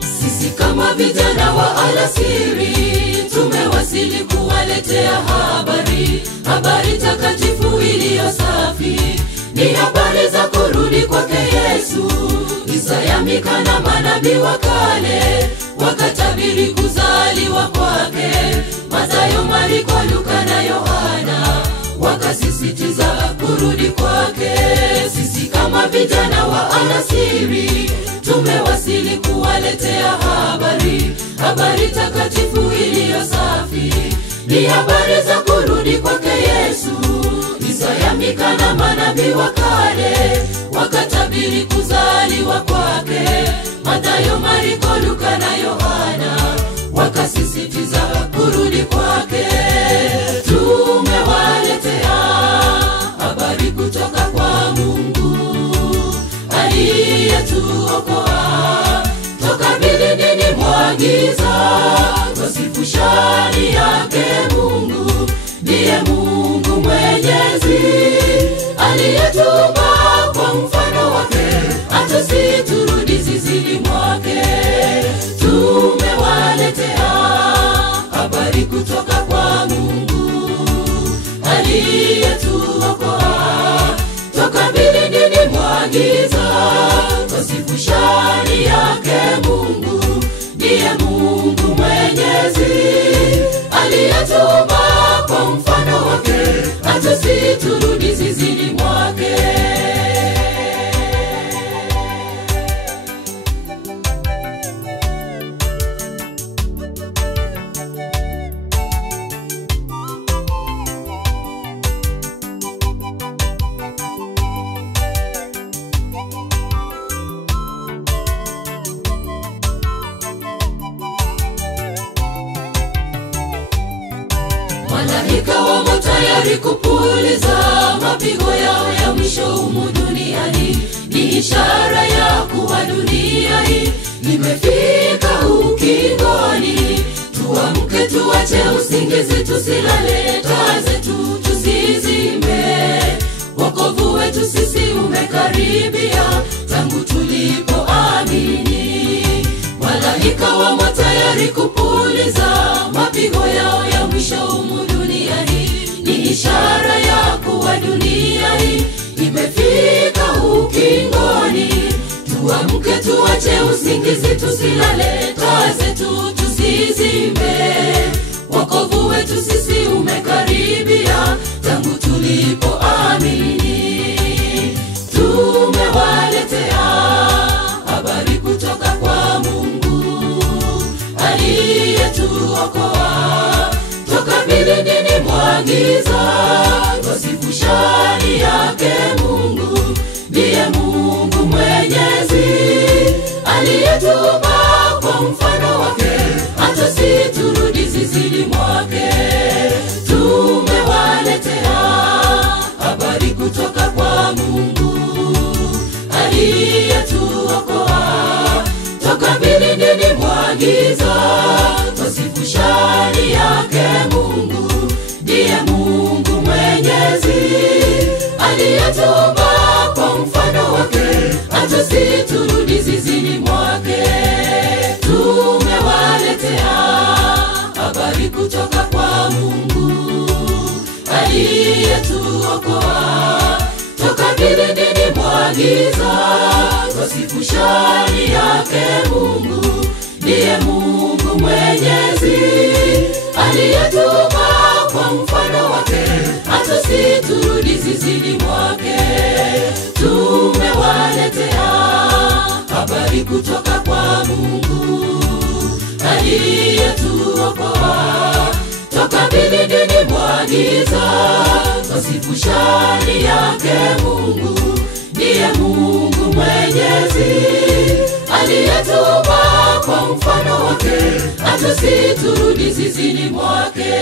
Sisi kama vijana wa alasiri tumewasili kuwaletea habari takatifu iliyo safi. Ni habari za kurudi kwake Yesu. Isaya, Mika na manabii wa kale wakatabiri kuzaliwa kwake. Mathayo, Marko, Luka na Yohana wakasisitiza kurudi kwake. Sisi kama vijana wa alasiri tumewasili kuwaletea habari takatifu iliyo safi. Ni habari za kurudi kwake Yesu. Isaya, Mika na manabii wa kale wakatabiri kuzaliwa kwake. Mathayo, Marko, Luka na Yohana wakasisitiza kurudi kwake. Tumewaletea habari kutoka kwa Mungu aliyetuokoa toka vilindini mwa giza. Twasifu shani yake Mungu, ndiye Mungu Mwenyezi aliyetuumba kwa mfano wake, atusiturudi zizini mwake. Tumewaletea habari kutoka kwa Mungu aliyetuokoa toka vilindini mwa giza. Twasifu shani yake Mungu, ndiye Mungu Mwenyezi aliyetuumba kwa mfano wake, atusiturudi zizini mwake. Malaika wamo tayari kupuliza mapigo yao ya mwisho humu duniani. Ni ishara ya kuwa dunia hii imefika ukingoni. Tuamke, tuache usingizi, tusilale, taa zetu tusizime. Wokovu wetu sisi umekaribia tangu tulipoamini. Malaika wamo tayari kupuliza mapigo yao ya mwisho humu duniani. Ni ishara ya kuwa dunia hii imefika ukingoni. Tuamke, tuache usingizi, tusilale, taa zetu tusizime. Wokovu wetu sisi umekaribia tangu tulipoamini. Tumewaletea habari kutoka kwa Mungu aliyetuokoa toka vilindini mwa giza. Twasifu shani yake Mungu, ndiye Mungu Mwenyezi aliyetuumba kwa mfano wake, atusiturudi zizini mwake. Tumewaletea habari kutoka kwa Mungu aliyetuokoa toka vilindini mwa giza. Twasifu shani yake Mungu, ndiye Mungu Mwenyezi aliyetuumba kwa mfano wake, atusiturudi zizini mwake. Tumewaletea habari kutoka kwa Mungu aliyetuokoa toka vilindini mwa giza. Twasifu shani yake Mungu, ndiye Mungu Mwenyezi aliyetuumba kwa mfano wake, atusiturudi zizini mwake. Tumewaletea habari kutoka kwa Mungu aliyetuokoa toka vilindini mwa giza. Twasifu shani yake Mungu, ndiye Mungu Mwenyezi aliyetuumba kwa mfano wake, atusiturudi zizini mwake.